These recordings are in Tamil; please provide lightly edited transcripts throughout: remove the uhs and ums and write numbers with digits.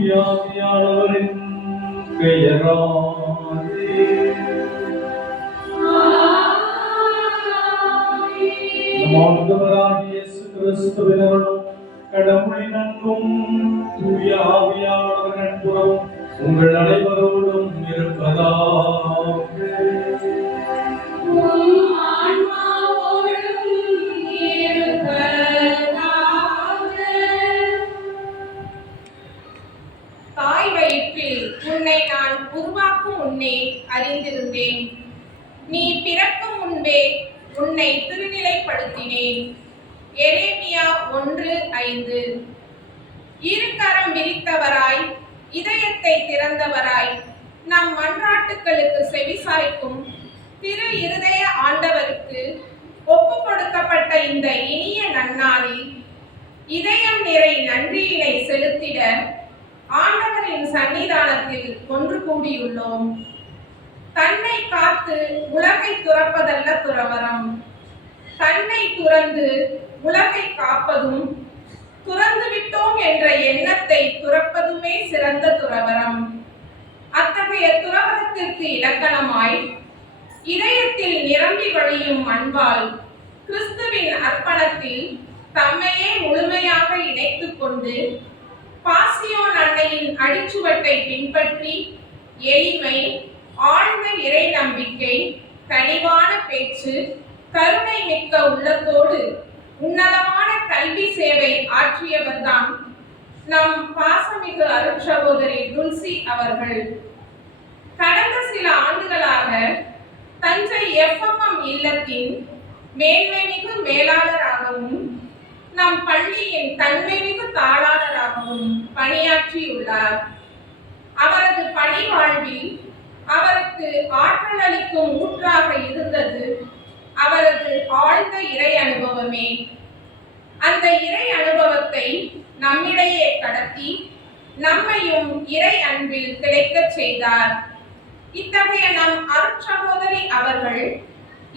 தூயாவியானவரின் பெயராலே நம் ஆண்டவராகிய இயேசு கிறிஸ்துவின் அருளும் கடவுளின் அன்பும் தூய ஆவியானவரின் அன்பும் உங்கள் அனைவரோடும் இருப்பதாக. தாய் வயிற்றில் உன்னை நான் உருவாக்கும் முன்னே அறிந்திருந்தேன். நீ பிறக்கும் முன்பே உன்னை திருநிலைப்படுத்தினேன். எரேமியா 1:5. இருக்கரம் விரித்தவராய் இதயத்தை திறந்தவராய் நம் மன்றாட்டுக்களுக்கு செவிசாய்க்கும் திரு இருதய ஆண்டவருக்கு ஒப்பு கொடுக்கப்பட்ட இந்த இனிய நன்னாளில் இதயம் நிறை நன்றியினை செலுத்திட ஆண்டவரின் சன்னிதானத்தில் ஒன்று கூடியுள்ளோம். தன்னை காத்து உலகை துறப்பதல்ல துறவரம், தன்னை துறந்து உலகை காப்பதும் துறந்து விட்டோம் என்ற எண்ணத்தை துறப்பதுமே சிறந்த துறவரம். அத்தகைய துறவரத்திற்கு இலக்கணமாய் இதயத்தில் நிரம்பி வழியும் அன்பால் கிறிஸ்துவின் அர்ப்பணத்தில் தம்மையே முழுமையாக இணைத்துக் கொண்டு பாசியோன் அன்னையின் அடிச்சுவட்டை பின்பற்றி எளிமை, ஆழ்ந்த இறை நம்பிக்கை, கனிவான பேச்சு, கருணை மிக்க உள்ளத்தோடு உன்னதமான கல்வி சேவை ஆற்றியவர்தான் நம் பாசமிகு அருட்சகோதரி துல்சி அவர்கள். கடந்த சில ஆண்டுகளாக தஞ்சை FMM இல்லத்தின் மேன்மைமிகு மேலாளராகவும் நம் பள்ளியின் தன்மைமிகு தாளாளராகவும் பணியாற்றியுள்ளார். அவரது பணி வாழ்வில் அவருக்கு ஆற்றல் அளிக்கும் ஊற்றாக இருந்தது அவரது ஆழ்ந்த இறை அனுபவமே. அந்த இறை அனுபவத்தை நம்மிடையே கடத்தி நம்மையும் இறை அன்பில் திளைக்கச் செய்தார். இத்தகைய நம் அருட்சகோதரி அவர்கள்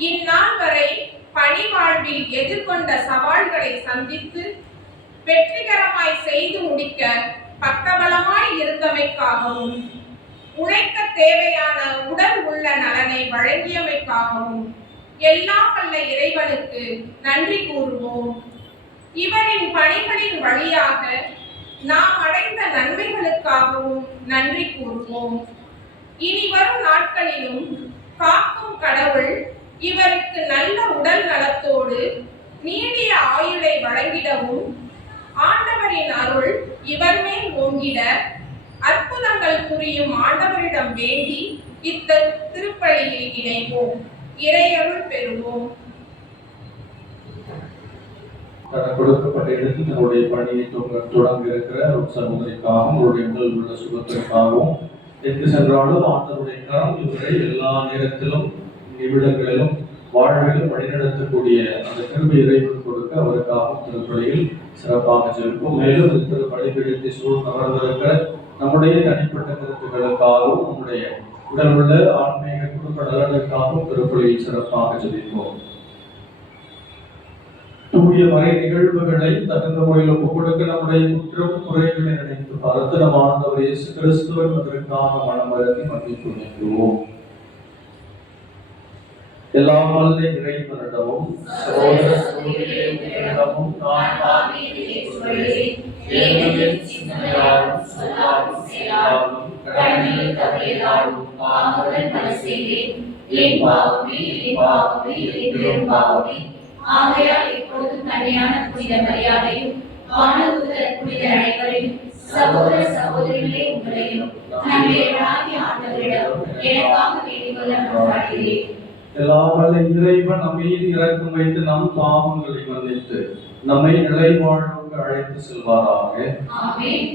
இந்நாள் வரை பணி வாழ்வில் எதிர்கொண்ட சவால்களை சந்தித்து வெற்றிகரமாய் செய்து முடிக்க பக்கபலமாய் இருந்தமைக்காகவும் உழைக்க தேவையான உடல் உள்ள நலனை வழங்கியமைக்காகவும் எல்லாம் வல்ல இறைவனுக்கு நன்றி கூறுவோம். இவரின் பணிகளின் வழியாக நாம் அடைந்த நன்மைகளுக்காகவும் நன்றி கூறுவோம். இனி வரும் நாட்களிலும் காக்கும் கடவுள் இவருக்கு நல்ல உடல் நலத்தோடு நீடிய ஆயுளை வழங்கிடவும் ஆண்டவரின் அருள் இவர் மேல் ஓங்கிட அற்புதங்கள் புரியும் ஆண்டவரிடம் வேண்டி திருப்பலியில் இணைவோம். இறையருள் பெறுவோம். கொடுக்கப்பட்ட இடத்தில் தன்னுடைய பணியை தொடங்க இருக்கிற சகோதரிக்காகவும் அவருடைய உடல் உள்ள சுகத்திற்காகவும் எங்கு சென்றாலும் ஆண்டவருடைய கரம் இவரை எல்லா நேரத்திலும் நிமிடங்களிலும் வாழ்விலும் வழிநடத்தக்கூடிய அந்த கிருபை இறைவன் கொடுக்க அவருக்காகவும் திருப்பலியில் சிறப்பாக செல்வோம். மேலும் திரு பலிபீடத்தை சூழ் நகர்ந்திருக்கிற நம்முடைய தனிப்பட்ட கருத்துக்களுக்காகவும் நம்முடைய உடல் உள்ள ஆன்மீக குடும்ப நலனுக்காகவும் திருப்பலியில் சிறப்பாக ஜெபிப்போம். தூய மறை நிகழ்வுகளை தகுந்த முறையில் ஒப்புக் கொடுக்க நம்முடைய குற்றம் குறைகளை நினைத்து பார்த்து நம் ஆண்டவர் இயேசு கிறிஸ்துவின் அதற்கான மனமரத்தை மன்னிப்பு நினைக்குவோம். எல்லாம் வல்ல இறைவனிடமும் சகோதர சகோதரிகளிடமும் நான் ஆகையால் இப்பொழுது தனியான புனித மரியாதையும் வானதூதர் புனித அனைவரையும் சகோதர சகோதரிகளே உங்களையும் நம்முடைய ஆண்டவரிடம் எனக்காக வேண்டிக் கொள்ள மன்றாடுகிறேன். எல்லாம் வல்ல இறைவன் நம் மீது இரக்கம் வைத்து நம் பாவங்களை மன்னித்து நம்மை நிலை வாழ்வுக்கு அழைத்து செல்வாராக. ஆமென்.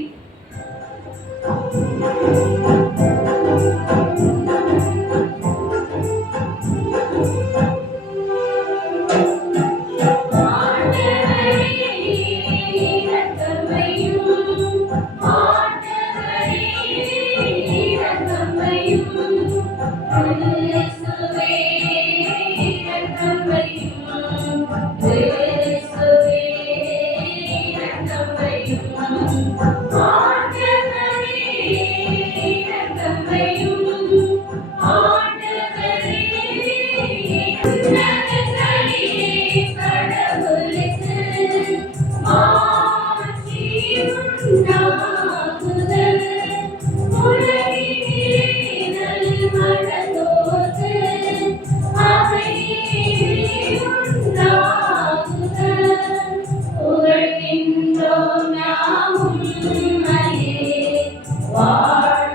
Oh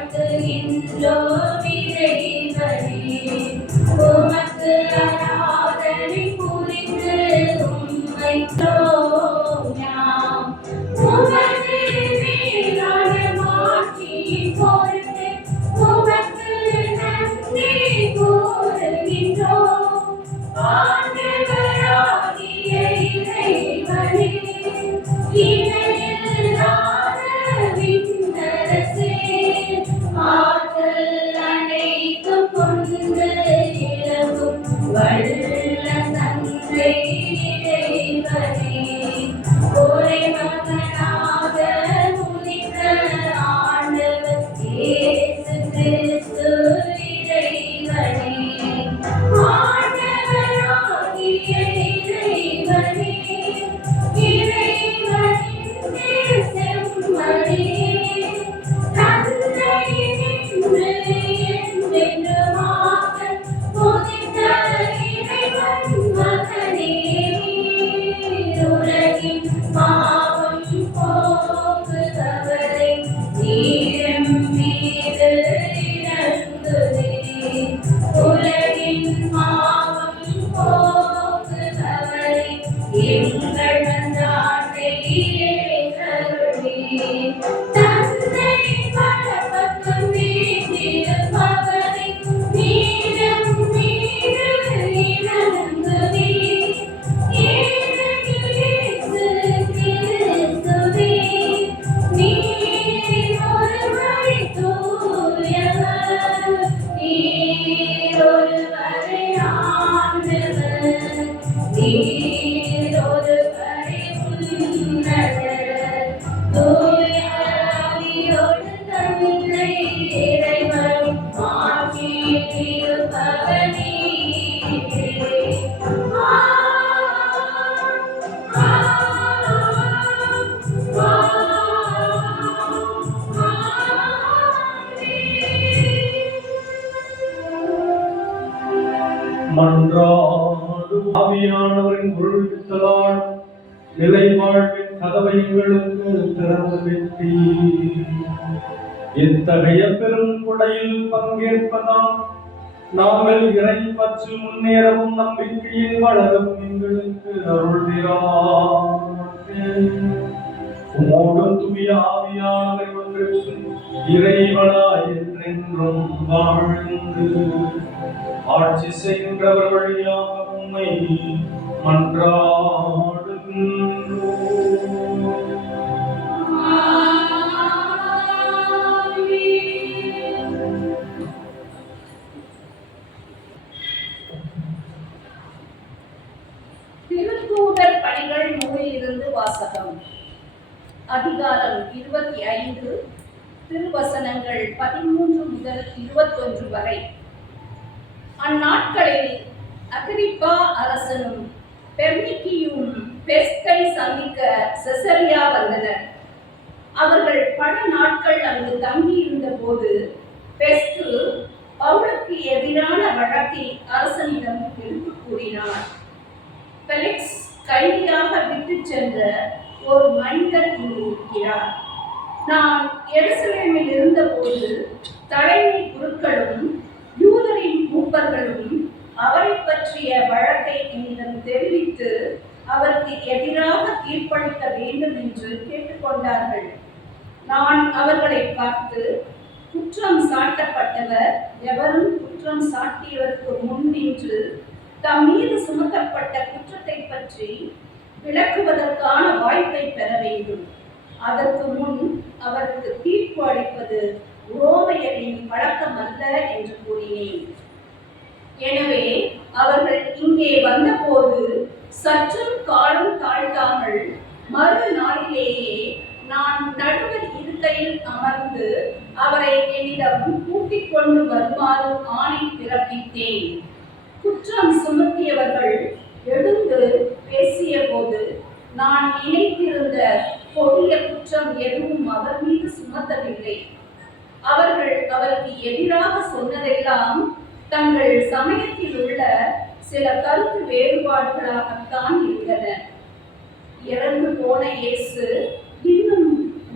வாழ்த்துகின்றோம் இறைவனே. உமக்கு ஆராதனை புரிந்து உம்மை நாம் உமது மேலான மாட்சியின் பொருட்டு உமக்கு நன்றி கூறுகின்றோம். ஆண்டவராகிய இறைவனே, இணையில்லாத விண்ணரசே, ஆற்றல் அனைத்தும் கொண்டு இலகும் வல்ல தந்தை இறைவனே, ஒரே மகனாக உதித்த ஆண்டவர் இயேசு கிறிஸ்து இறைவனே, ஆண்டவராகிய இறைவனே, இறைவனின் செம்மறியே, தந்தை நின்று என்றென்றுமாக உதித்த இறைவன் மகனே, உலகின் பாவம் போக்குபவரை நீர் மீது இறங்குகிறீர். உலகின் பாவம் போக்குபவரை எங்கள் மன்றாட்டை ஏற்றருளீர். தந்தை வலப்பக்கம் வீற்றிருப்பவரை நீர் மீது இறங்குகிறீர். ஏனெனில் இயேசு கிறிஸ்துவே, நீர் ஒருவரே தூயவர், நீர் ஒருவரே ஆண்டவர், நீர் ஒருவரே உன்னதர். தூய ஆவியோடு தந்தை இறைவன் ஆட்சியில் இருப்பவர் நீரே. மன்றாடும் ஆவியானவரின் பொருள்வித்தலால் நிலை வாழ்வின் கதவை எங்களுக்கு திறந்து வைத்தீர். இத்தகைய பெரும் கொடையில் பங்கேற்பதால் நாங்கள் இறை பற்று முன்னேறவும் நம்பிக்கையில் வளரவும் எங்களுக்கு அருள்கிறார். உமோடும் தூய ஆவியானவரை ஒன்றிற்கு இறைவனாய் என்றென்றும் வாழ்ந்து ஆட்சி செய்கின்றவர் வழியாக உம்மை மன்றாடுகின்றோம். திருத்தூதர் பணிகள் நூலிலிருந்து வாசகம். அதிகாரம் 25, திருவசனங்கள் 13 முதல் 21 வரை. அந்நாட்களில் அகிரிப்பா அரசனும் பெர்னிக்கியும் பெஸ்கை சந்திக்க செசரியா வந்தனர். அவர்கள் பல நாட்கள் அங்கு தங்கியிருந்த போது பெஸ்கு பவுலுக்கு எதிரான வழக்கை அரசனிடம் எடுத்துக் கூறினார். பெலிக்ஸ் கைதியாக விட்டுச் சென்ற ஒரு மனிதர் இங்கு இருக்கிறார். நான் எருசலேமில் இருந்தபோது தலைமை குருக்களும் யூதரின் மூப்பர்களும் அவரை பற்றிய வழக்கை என்னிடம் தெரிவித்து அவருக்கு எதிராக தீர்ப்பளிக்க வேண்டும் என்று கேட்டுக்கொண்டார்கள். நான் அவர்களை பார்த்து, குற்றம் சாட்டப்பட்டவர் எவரும் குற்றம் சாட்டியவருக்கு முன் நின்று தம் மீது சுமத்தப்பட்ட குற்றத்தை பற்றி விளக்குவதற்கான வாய்ப்பை பெற வேண்டும். அதற்கு முன் அவருக்கு தீர்ப்பு அளிப்பது ரோமையரின் வழக்கம் அல்ல என்று கூறினேன். எனவே அவர்கள் இங்கே வந்தபோது சற்றும் காலம் தாழ்த்தாமல் மறுநாளிலேயே நான் நடுவர் இருக்கையில் அமர்ந்து அவரை என்னிடம் கூட்டிக் கொண்டு வருமாறு ஆணை பிறப்பித்தேன். குற்றம் சுமத்தியவர்கள் எழுந்து பேசிய போது நான் நினைத்திருந்த கொடிய குற்றம் எதுவும் அவர் மீது சுமத்தவில்லை. அவர்கள் அவருக்கு எதிராக சொன்னதெல்லாம் தங்கள் சமயத்தில் உள்ள சில கருத்து வேறுபாடுகளாகத்தான் இருந்தன. இறந்து போன இயேசு இன்னும்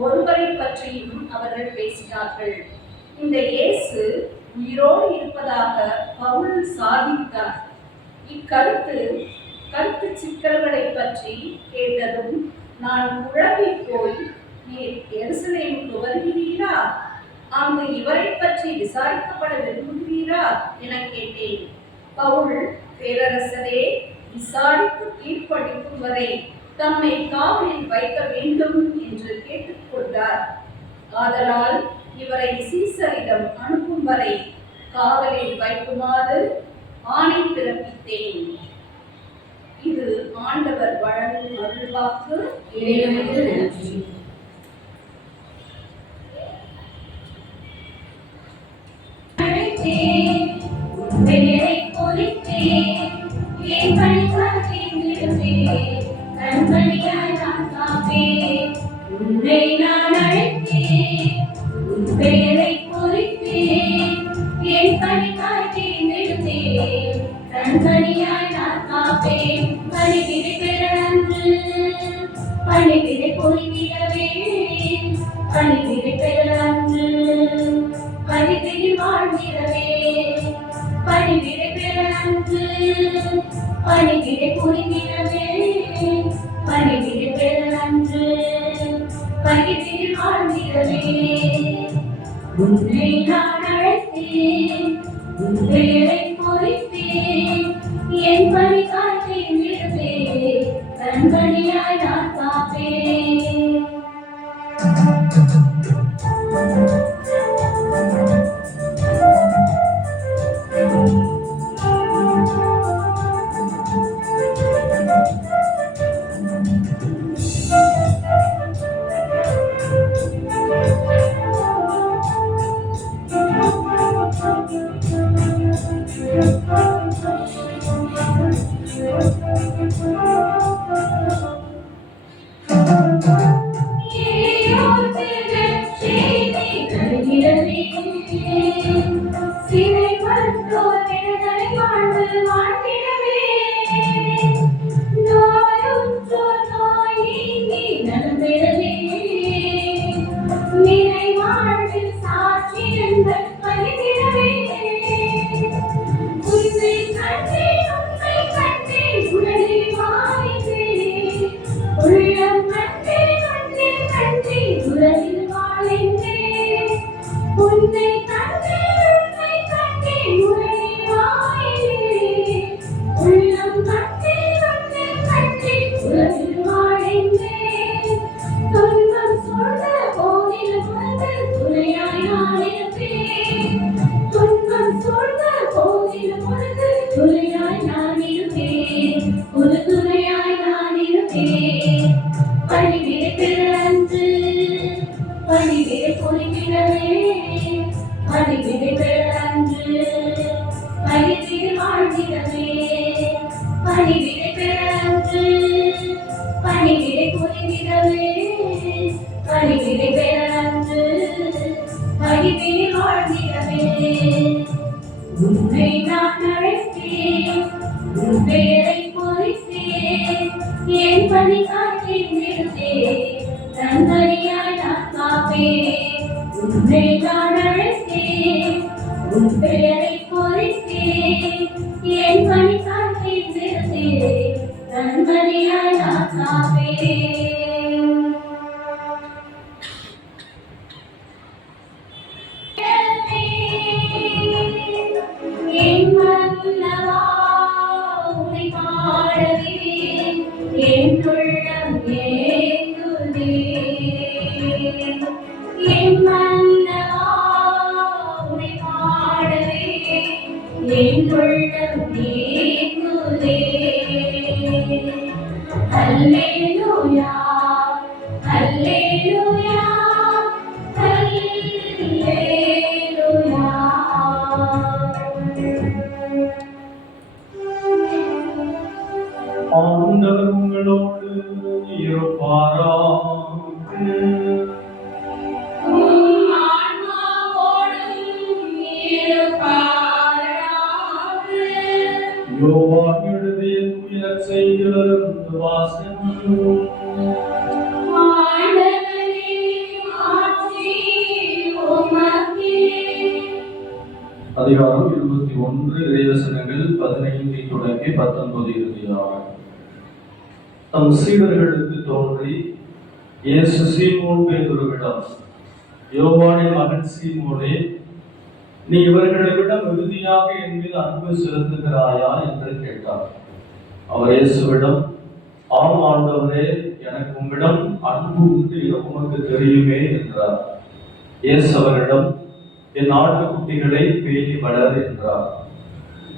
ஒருவரை பற்றியும் அவர்கள் பேசினார்கள். இந்த இயேசு உயிரோடு இருப்பதாக பவுல் சாதித்தார். கருத்து சிக்கல்களை பற்றி கேட்டதும் நான் குழம்பி போய், நீர் எருசலேமுக்கு வருகிறீரா? அங்கு இவரை பற்றி விசாரிக்கப்பட விரும்புகிறீரா என கேட்டேன். பவுல், பேரரசரே, விசாரித்து தீர்ப்பளிக்கும் வரை தம்மை காவலில் வைக்க வேண்டும் என்று கேட்டுக்கொண்டார். ஆதலால் இவரை சீசரிடம் அனுப்பும் வரை காவலில் வைக்குமாறு ஆணை பிறப்பித்தேன். இது ஆண்டவர் வழங்கும் அருள்வாக்கு. இறைவனுக்கு நன்றி. பெயரை பொறித்தேன், என் பணிக்காற்றின் விடுவேன், கண்மணியாய் நான் காப்பேன். உன்னை நான் அழைத்தேன், உன் பெயரை பொறித்தேன், என் பணிக்காற்றின் விடுவேன், கண்மணியாய் நான் காப்பேன். பணிவிடை பெற அன்று பணிவிடை பொறித்திடவே, பணிவிடை பெற அன்று பணிவிடை வாழ்ந்திடவே, பணிவிடை பெற அன்று பணிவிடை புரிந்திடவே, பணிவிடை பெற அன்று பணிவிடை வாழ்ந்திடவே. உன்னை நான் அழைத்தேன், உன் பெயரை பொறித்தேன், என் பணி காற்றின் விடுவேன், கண்மணியாய் நான் காப்பேன். உன்னை நான் அழைத்தேன், உன் பெயரை பொறித்தேன், என் பணி காற்றின் விடுத்தேன், நன்மணியாய் நான் காப்பேன். உன்னை நான் அழைத்தேன், உன் பெயரை பொறித்தேன், என் பணி காற்றின் விடுத்தேன், நன்மணியாய் நான் காப்பேன். ஆண்டவர் உங்களோடு இருப்பாராக. யோவான் எழுதிய தூய நற்செய்தியிலிருந்து வாசகம். அதிகாரம் 21 இறைவசனங்கள் 15 தொடங்கி 19 இறுதியாக. தம் சீடர்களுக்கு தோன்றி இயேசு சீமோன் பேதுருவிடம், யோவானின் மகன் சீமோனே, நீ இவர்களை விட மிகுதியாக என் மீது அன்பு செலுத்துகிறாயா என்று கேட்டார். அவர் இயேசுவிடம், ஆம் ஆண்டவரே, எனக்கு உம்மிடம் அன்பு உண்டு என உமக்கு தெரியுமே என்றார். இயேசு அவரிடம், என் ஆட்டுக்குட்டிகளை பேணி வளர் என்றார்.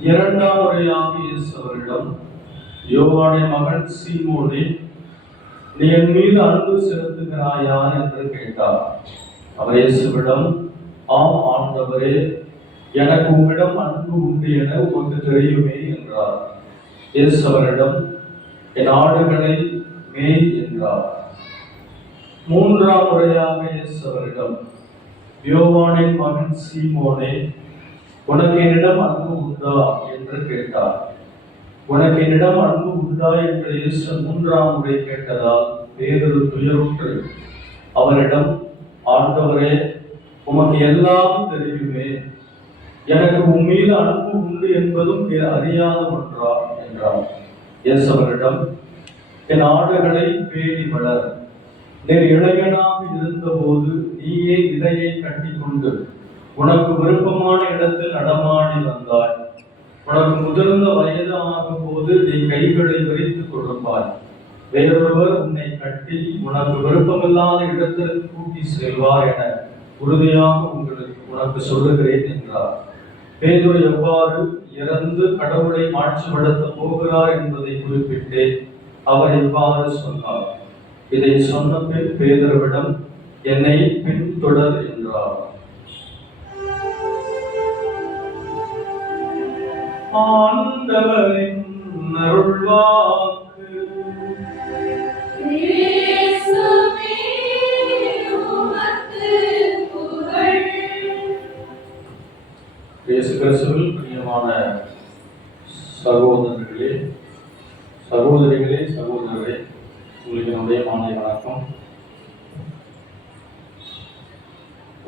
இரண்டாம் முறையாக இயேசு அவரிடம், யோவானின் மகன் சீமோனே, நீ என் மீது அன்பு செலுத்துகிறாயா என்று கேட்டார். அவர் இயேசுவிடம், ஆம் ஆண்டவரே, எனக்கு உம்மிடம் அன்பு உண்டு என உமக்கு தெரியுமே என்றார். இயேசு அவரிடம், என் ஆடுகளை மேய் என்றார். மூன்றாம் முறையாக இயேசு அவரிடம், யோவானின் மகன் சீமோனே, உனக்கு என்னிடம் அன்பு உண்டா என்று கேட்டார். உனக்கு என்னிடம் அன்பு உண்டா என்று இயேசு மூன்றாம் முறை கேட்டதால் பேதுரு துயருற்று அவரிடம், ஆண்டவரே, உமக்கு எல்லாம் தெரியுமே, எனக்கு உம்மீது அன்பு உண்டு என்பதும் அறியாத ஒன்றா என்றார். இயேசு அவரிடம், என் ஆடுகளை பேணி வளர். நீர் இளைஞனாக இருந்தபோது நீயே இடையை கட்டிக்கொண்டு உனக்கு விருப்பமான இடத்தில் நடமாடி வந்தாய். உனக்கு முதிர்ந்த வயது ஆகும் போது நீ கைகளை விரித்துக் கொடுப்பாய். வேறொருவர் உன்னை கட்டி உனக்கு விருப்பமில்லாத இடத்திற்கு கூட்டி செல்வார் என உறுதியாக உனக்கு சொல்லுகிறேன் என்றார். பேதுரு எவ்வாறு இறந்து கடவுளை மாட்சிப்படுத்த போகிறார் என்பதை குறிப்பிட்டு அவர் இவ்வாறு சொன்னார். இதை சொன்ன பின் பேதுருவிடம், என்னை பின்தொடர் என்றார். ஆண்டவரின் அருள்வாக்கு. இயேசுவே உமக்கு புகழ். இயேசு கிறிஸ்துவில் பிரியமான சகோதரர்களே, சகோதரிகளே, சகோதரரே, உங்களுக்கு என்னுடைய மாலை வணக்கம்.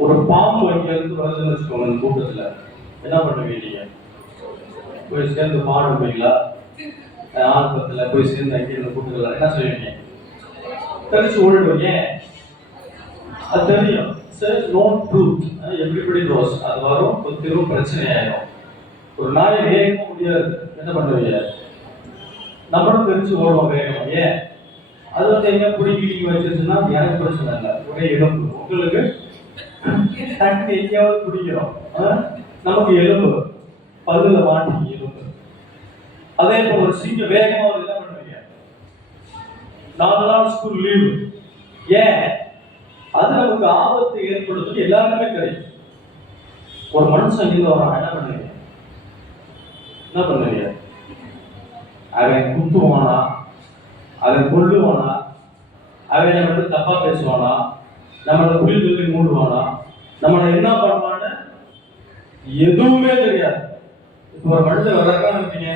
ஒரு பாம்பு அங்கிருந்து வருதுன்னு வச்சுக்கோங்க, கூட்டத்துல என்ன பண்ணுவீங்க? நீங்க போய் சேர்ந்து பாடுவீங்களா? ஆர்வத்துல போய் சேர்ந்து அங்கே இருந்த கூட்டத்துல என்ன செய்வீங்க? தெரிச்சு ஓடிடுவீங்க. அது தெரியும், known truth, everybody knows. அது வரும், பெரும் பிரச்சனை ஆயிடும். ஒரு நாயை வேகமா முடியாது, என்ன பண்ணுவீங்க? நம்மளும் தெரிச்சு ஓடுவோம் வேகமா. ஏன்? அது வந்து எங்க பிடிக்கிட்டு வச்சிருச்சுன்னா எனக்கு பிரச்சனை இல்லை, ஒரே எலும்பு. உங்களுக்கு டக்கு எங்கேயாவது பிடிக்கிறோம், நமக்கு எலும்பு பல்லுல மாட்டி எலும்பு. அதே போல ஒரு சிங்கம் வேகமா ஒரு என்ன பண்ணுவீங்க? 4 நாள் ஸ்கூல் லீவு. ஏன்? அது நமக்கு ஆபத்து ஏற்படுத்தும், எல்லாருமே தெரியும். ஒரு மனுஷன் இங்க வரான், என்ன பண்ணுவீங்க? என்ன பண்ணுவீங்க? அவன் குத்துவானா, அவன் கொல்லுவானா, அவன் நம்மள தப்பா பேசுவானா, நம்மளை புரிந்து சொல்லி மூடுவானா, நம்மளை என்ன பண்ணுவான்னு எதுவுமே தெரியாது. இப்போ ஒரு மனுஷன் வர்றாருன்னு நினைப்பீங்க,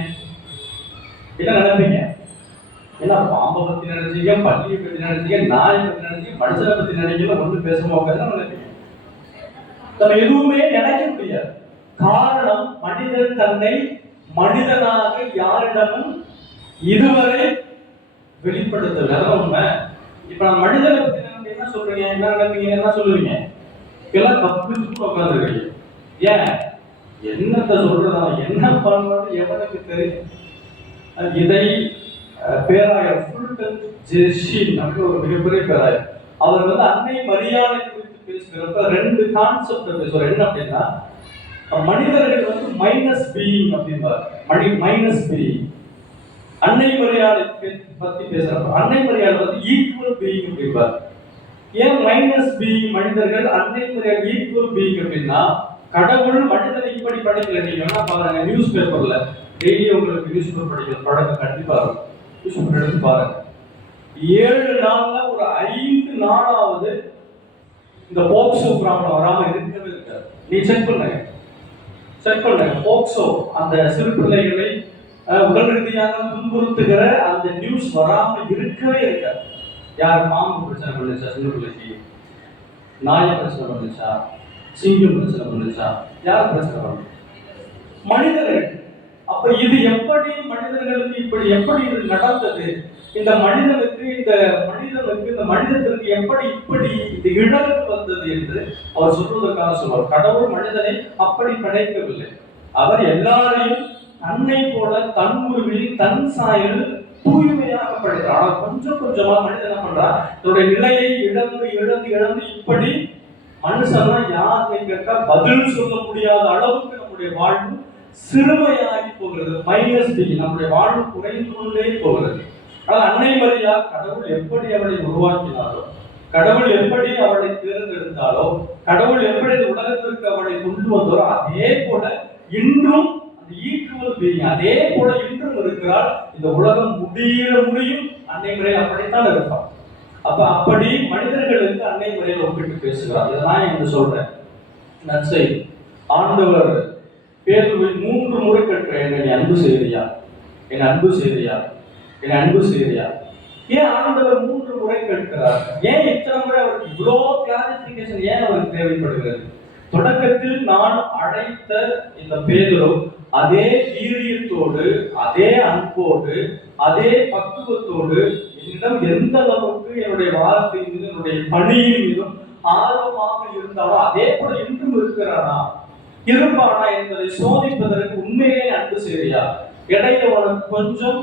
என்ன நினைப்பீங்க? ஏன்னா பாம்பை பத்தி நினைச்சீங்க, பள்ளியை பத்தி நினைச்சீங்க, நாயை பத்தி நினைச்சீங்க, மனுஷனை பத்தி நினைக்கல, ஒன்றும் பேச மாட்டாங்க நினைப்பீங்க. நம்ம எதுவுமே நினைக்க முடியாது. காரணம், மனிதன் தன்னை மனிதனாக யாரிடமும் இதுவரை வெளிப்படுத்தல. உண்மை. இப்ப நான் மனிதனை பத்தி என்ன சொல்றீங்க, என்ன நினைப்பீங்க, என்ன சொல்லுவீங்க? எல்லாம் தப்பிச்சு உட்காந்துருக்கீங்க. ஏன்? என்னத்தை சொல்றதா, என்ன பண்ணணும் எவனுக்கு தெரியும்? இதை பேராயர் ஃபுல்டன் ஜெர்ஷின் அப்படின்னு ஒரு மிகப்பெரிய பேராயர், அவர் வந்து அன்னை மரியாதை குறித்து பேசுகிறப்ப 2 கான்செப்ட் பேசுவார். என்ன அப்படின்னா, மனிதர்கள் வந்து மைனஸ் பீயிங் அப்படின்பார். Minus being. அன்னை மரியாதை பத்தி பேசுறப்ப அன்னை மரியாதை வந்து ஈக்குவல் பீயிங் அப்படின்பார். ஏன் மைனஸ் பீயிங்? மனிதர்கள் அன்னை மரியாதை ஈக்குவல் பீயிங் அப்படின்னா, கடவுள் மனிதனை இப்படி படைக்கல. நீங்க என்ன பாருங்க, நியூஸ் பேப்பர்ல டெய்லி உங்களுக்கு நியூஸ் பேப்பர் படிக்கிற பழக்கம் கண்டிப்பா இருக்கும். நியூஸ் பேப்பர் எடுத்து பாருங்க, 7 நாள்ல ஒரு 5 நாளாவது இந்த போக்சோ ப்ராப்ளம் வராம இருக்கவே இருக்காது. நீ செக் பண்ணுங்க, போக்சோ அந்த சிறு பிள்ளைகளை உடல் ரீதியாக துன்புறுத்துகிற அந்த நியூஸ் வராம இருக்கவே இருக்காது. யார் பாம்பு பிரச்சனை பண்ணுச்சா, சின்ன பிள்ளைக்கு நாய பிரச்சனை பண்ணுச்சா, சிங்கம் பிரச்சனை பண்ணுச்சா, யார் பிரச்சனை பண்ணும்? மனிதர்கள். அப்ப இது எப்படி மனிதர்களுக்கு இப்படி எப்படி இது நடந்தது? இந்த மனிதனுக்கு இந்த மனிதத்திற்கு எப்படி இப்படி இந்த இழப்பு வந்தது என்று அவர் சொல்வதற்காக சொல்வார். கடவுள் மனிதனை அப்படி படைக்கவில்லை. அவர் எல்லாரையும் தன்னை போல தன் உருவில் தன் சாயல் தூய்மையாக படைத்தார். ஆனால் கொஞ்சம் கொஞ்சமா மனிதன் என்ன பண்றார்? தன்னுடைய நிலையை இழந்து இழந்து இழந்து இப்படி மனுஷன்னா யாருன்னு கேட்டா பதில் சொல்ல முடியாத அளவுக்கு நம்முடைய வாழ்வு சிறுமையாகி போகிறது. -, நம்முடைய வாழ்வு குறைந்து கொண்டே போகிறது. ஆனால் அன்னை மரியா கடவுள் எப்படி அவளை உருவாக்கினாரோ, கடவுள் எப்படி அவளை தேர்ந்தெடுத்தாலோ, கடவுள் எப்படி இந்த உலகத்திற்கு அவளை கொண்டு வந்தாரோ, அதே போல இன்றும் அந்த ஈக்குவல் பீயிங் அதே போல இன்றும் இருக்கிறார். இந்த உலகம் முடியும் அன்னை மரியா அப்படித்தான் இருப்பார். அப்ப அப்படி மனிதர்களுக்கு அன்னை மரியாதை ஒப்பிட்டு பேசுகிறார். இதெல்லாம் என்று சொல்றேன். நற்செய்தி ஆண்டவர் பேதுருவை 3 முறை கேட்கிறார், என்னை அன்பு செய்தியா, என் அன்பு செய்தியா, என் அன்பு செய்தியா. ஏன் ஆண்டவர் 3 முறை கேட்கிறார்? ஏன் இத்தனை முறை அவருக்கு இவ்வளோ கிளாரிபிகேஷன் ஏன் அவருக்கு தேவைப்படுகிறது? தொடக்கத்தில் நான் அழைத்த இந்த பேதுரு அதே வீரியத்தோடு, அதே அன்போடு, அதே பக்குவத்தோடு என்னிடம் எந்த அளவுக்கு என்னுடைய வார்த்தை மீது, என்னுடைய பணியின் மீதும் ஆர்வமாக இருந்தாலும் அதே போல இன்றும் இருக்கிறானா, இருப்பானா என்பதை சோதிப்பதற்கு உண்மையிலே அன்பு செய்தியா. இடையில உனக்கு கொஞ்சம்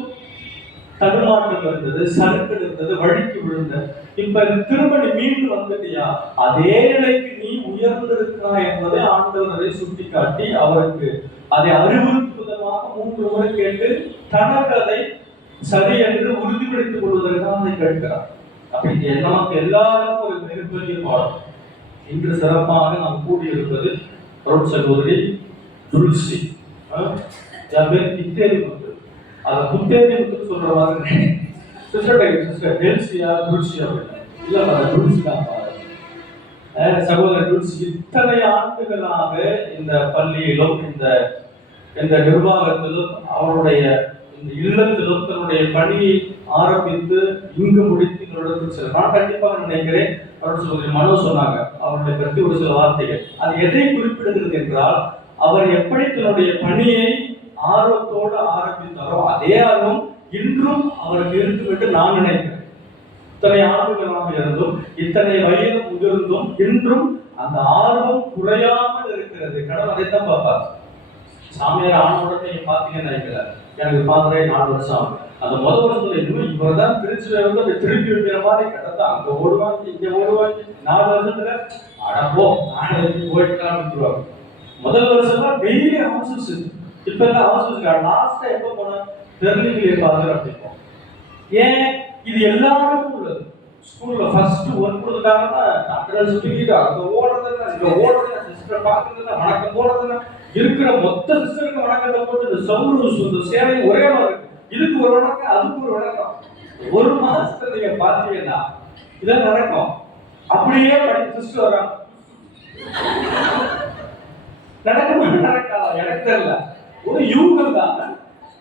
தடுமாற்றம் இருந்தது, சறுக்கு இருந்தது, வழிக்கு விழுந்த, இப்ப திரும்ப நீ மீண்டு வந்துட்டியா, அதே நிலைக்கு நீ உயர்ந்திருக்கிறாய் என்பதை ஆண்டவர் அதை சுட்டி காட்டி அவருக்கு அதை அறிவுறுத்துவதற்காக 3 முறை கேட்டு தனக்கு அதை சரி என்று உறுதிப்படுத்திக் கொள்வதற்காக அதை கேட்கிறார். அப்ப இங்க நமக்கு எல்லாருக்கும் ஒரு மிகப்பெரிய பாடம். இன்று சிறப்பாக நாம் கூடியிருப்பது சகோதரி துளசி, கித்தேரி முத்து. அதை குத்தேரி முத்து சொல்ற மாதிரி சிஸ்டர் டெல்சியா துளசியா இல்ல துளசி தான். சகோதரர் துளசி இத்தனை ஆண்டுகளாக இந்த பள்ளியிலும் இந்த நிர்வாகத்திலும் அவருடைய இந்த இல்லத்திலும் தன்னுடைய பணியை ஆரம்பித்து இங்கு முடித்து தொடர்ந்து செல்ல நான் கண்டிப்பாக நினைக்கிறேன். அவர் சொல்லி மனோ சொன்னாங்க அவருடைய பற்றி ஒரு சில வார்த்தைகள். அது எதை குறிப்பிடுகிறது என்றால், அவர் எப்படி தன்னுடைய பணியை ஆர்வத்தோடு ஆரம்பித்தாரோ அதே ஆர்வம் இன்றும் அவருக்கு இருக்கும் என்று நான் நினைக்கிறேன். இத்தனை ஆண்டுகளாக இருந்தும், இத்தனை வயது முதிர்ந்தும் இன்றும் அந்த ஆர்வம் குறையாமல் இருக்கிறது. கடவுள் அதைத்தான் பார்ப்பார். சாமியார் ஆனோடனே பார்த்தீங்கன்னா எனக்கு பாக்குறே 4 வருஷம். அந்த முதல் வருஷத்துல இன்னும் இவர்தான் திருச்சியில வந்து திருப்பி வைக்கிற மாதிரி கிடந்தா அங்க ஓடுவாங்க இங்க ஓடுவாங்க. 4 வருஷத்துல அடப்போ நாளைக்கு போயிட்டு முதல் வருஷமா டெய்லி ஹவுசஸ். இப்ப எல்லாம் ஹவுசஸ் லாஸ்டா எப்ப போனா தெர்லிங்கிலே பாக்குற அப்படிப்போம். ஏன் இது எல்லாருக்கும் உள்ளது. ஸ்கூல்ல ஃபர்ஸ்ட் ஒர்க் கொடுத்தாங்கன்னா டாக்டர் சொல்லிக்கிட்டு அங்க ஓடுறதுன்னா இங்க ஓடுறதுன்னா சிஸ்டர் பாக்குறதுன்னா வணக்கம் போடுறதுன்னா இருக்கிற மொத்த சிஸ்டருக்கு வணக்கத்தை போட்டு இந்த சவுரு சேவை ஒரே மாதிரி இருக்கு. இதுக்கு ஒரு வணக்கம், அதுக்கு ஒரு வணக்கம். 1 மாசத்துல நீங்க பாத்தீங்கன்னா இதெல்லாம் நடக்கும். அப்படியே படிச்சு சிஸ்டர் வராங்க. நடக்குமா நடக்காதா எனக்கு தெரியல. ஒரு யூகம் தான்.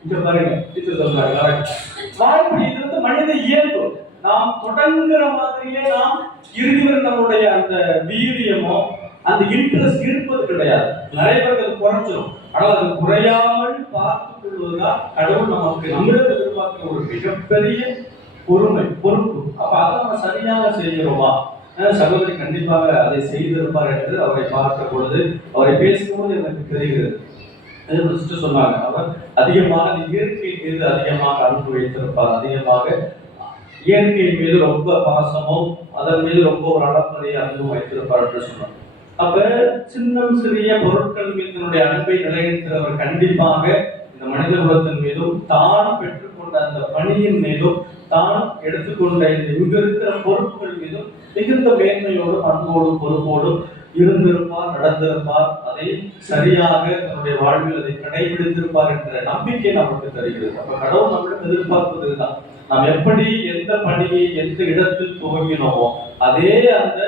இங்க பாருங்க இது சொல்றாங்க வாழ்க்கை. இது வந்து மனித இயல்பு. நாம் தொடங்குற மாதிரியே நாம் இறுதி வரை நம்முடைய அந்த வீரியமோ அந்த இன்ட்ரெஸ்ட் இருப்பது கிடையாது. நிறைய பேருக்கு அது குறைஞ்சிடும். ஆனால் அது குறையாமல் பார்த்துக் கொள்வதுதான் கடவுள் நமக்கு நம்மிடம் எதிர்பார்க்கிற ஒரு மிகப்பெரிய பொறுப்பு. அப்ப அதை நம்ம சரியாக செய்கிறோமா? சகோதரி கண்டிப்பாக அதை செய்திருப்பார் என்று அவரை பார்த்த பொழுது, அவரை பேசும்போது எனக்கு தெரிகிறது. சொன்னாங்க அவர் அதிகமாக இயற்கை மீது அதிகமாக அன்பு வைத்திருப்பார். அதிகமாக இயற்கை மீது ரொம்ப பாசமும் அதன் மீது ரொம்ப ஒரு அளப்பரிய அன்பும் வைத்திருப்பார் என்று சொன்னார். அப்ப சின்னம் சிறிய பொருட்கள் மீது தன்னுடைய அன்பை நிலைநிறுத்துகிறவர் கண்டிப்பாக இந்த மனித குலத்தின் மீதும் தான் பெற்றுக்கொண்ட அந்த பணியின் மீதும் தான் எடுத்துக்கொண்ட இந்த இங்கு இருக்கிற பொறுப்புகள் மீதும் மிகுந்த மேன்மையோடும் அன்போடும் பொறுப்போடும் இருந்திருப்பார், நடந்திருப்பார். அதை சரியாக தன்னுடைய வாழ்வில் அதை கடைபிடித்திருப்பார் என்ற நம்பிக்கை நமக்கு தருகிறது. அப்ப கடவுள் நம்மிடம் எதிர்பார்ப்பதுதான் நாம் எப்படி எந்த பணியை எந்த இடத்தில் துவங்கினோமோ அதே அந்த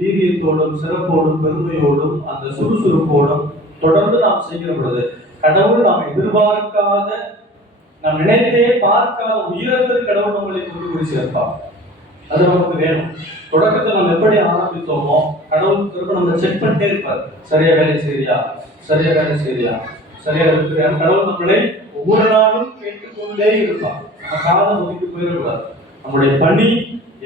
வீரியத்தோடும் சிறப்போடும் பெருமையோடும் அந்த சுறுசுறுப்போடும் தொடர்ந்து நாம் செய்கிற பொழுது கடவுள் நாம் எதிர்பார்க்காத, நாம் நினைத்தே பார்க்காத உயரத்தில் கடவுள் நம்மளை கொண்டு போய் சேர்ப்பார். அது நமக்கு வேணும். தொடக்கத்தை நம்ம எப்படி ஆரம்பித்தோமோ கடவுள் திரும்ப நம்ம செக் பண்ணிட்டே இருப்பார். சரியா வேலை செய்யா, சரியா வேலை செய்யா, சரியா இருக்கு. கடவுள் நம்மளை ஒவ்வொரு நாளும் கேட்டுக்கொண்டே இருப்பான். நம்ம காலம் ஒதுக்கி போயிடக்கூடாது. நம்முடைய பணி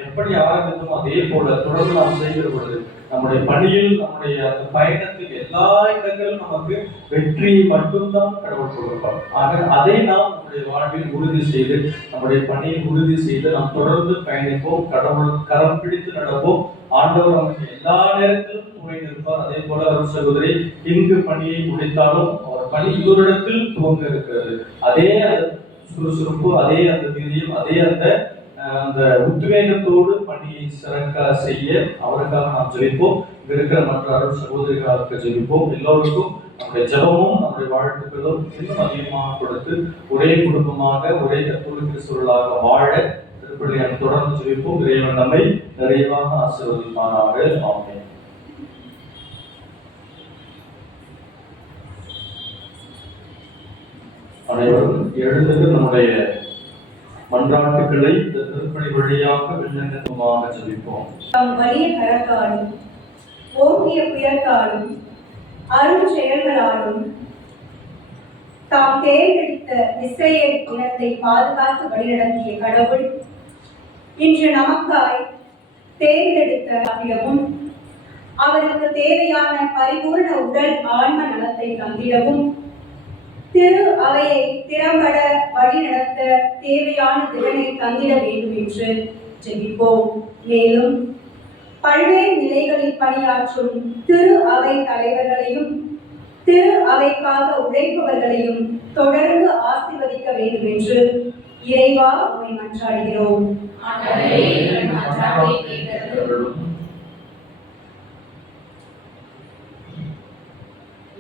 எப்படி ஆரம்பித்தோமோ அதே போல தொடர்ந்து நாம் செய்கிற பொழுது நம்முடைய பணியில் நம்முடைய அந்த பயணத்தில் எல்லா இடங்களிலும் நமக்கு வெற்றியை மட்டும்தான் கடவுள் கொடுப்பார். ஆக அதை நாம் நம்முடைய வாழ்வில் உறுதி செய்து நம்முடைய பணியை உறுதி செய்து நாம் தொடர்ந்து பயணிப்போம். கடவுள் கரம் பிடித்து நடப்போம். ஆண்டவர் நமக்கு எல்லா நேரத்திலும் துணை நிற்பார். அதே போல ஒரு சகோதரி இங்கு பணியை முடித்தாலும் அவர் பணி இன்னொரிடத்தில் துவங்க இருக்கிறது. அதே சுறுசுறுப்பு, அதே அந்த வீரியம், அதே அந்த உத்வேகத்தோடு பணியை சிறக்க செய்ய அவருக்காக நாம் ஜெபிப்போம். இங்க இருக்கிற மற்ற அருள் சகோதரிகளுக்கு ஜெபிப்போம். எல்லோருக்கும் நம்முடைய ஜெபமும் நம்முடைய வாழ்த்துக்களும் இன்னும் அதிகமாக கொடுத்து ஒரே குடும்பமாக ஒரே கத்தோலிக்க சூழலாக வாழ திருப்பலியாக தொடர்ந்து ஜெபிப்போம். இறைவன் நம்மை நிறைவாக ஆசீர்வதிப்பாராக. ஆமென். அனைவரும் எழுந்து நம்முடைய மன்றாட்டுக்களை இந்த திருப்பணி வழியாக விண்ணப்பமாக ஜெபிப்போம். வலிய கரத்தாலும் ஓங்கிய புயற்காலும் அருள் செயல்களாலும் தாம் தேர்ந்தெடுத்த இஸ்ரேல் இனத்தை பாதுகாத்து வழிநடத்திய கடவுள் இன்று நமக்காய் தேர்ந்தெடுத்த அவருக்கு தேவையான பரிபூர்ண உடல் ஆன்ம நலத்தை தந்திடவும் திரு அவையை திறம்பட வழிநடத்த தேவையான திறனை தந்திட வேண்டும் என்று ஜெபிப்போம். மேலும் பல்வேறு நிலைகளில் பணியாற்றும் திரு அவை தலைவர்களையும் திரு அவைக்காக உழைப்பவர்களையும் தொடர்ந்து ஆசீர்வதிக்க வேண்டும் என்று இறைவா உம்மை மன்றாடுகிறோம்.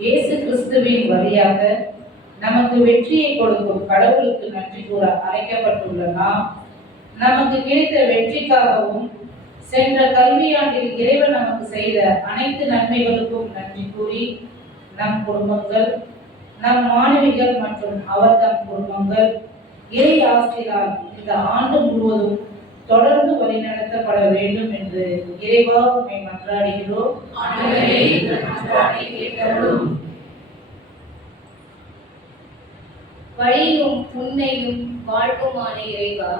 இயேசு கிறிஸ்துவின் வழியாக நமக்கு வெற்றியை கொடுக்கும் கடவுளுக்கு நன்றி கூற அழைக்கப்பட்டுள்ள நாம் நமக்கு கிடைத்த வெற்றிக்காகவும் சென்ற கல்வியாண்டில் இறைவன் நமக்கு செய்த அனைத்து நன்மைகளுக்கும் நன்றி கூறி நம் குடும்பங்கள், நம் மாணவிகள் மற்றும் அவர்தம் குடும்பங்கள் இறை ஆசிரியரால் இந்த ஆண்டு முழுவதும் தொடர்ந்து வழிநடத்தப்பட வேண்டும் என்று இறைவா உம்மை மன்றாடுகிறோம். வழியும் உண்மையும் வாழ்வுமான இறைவா,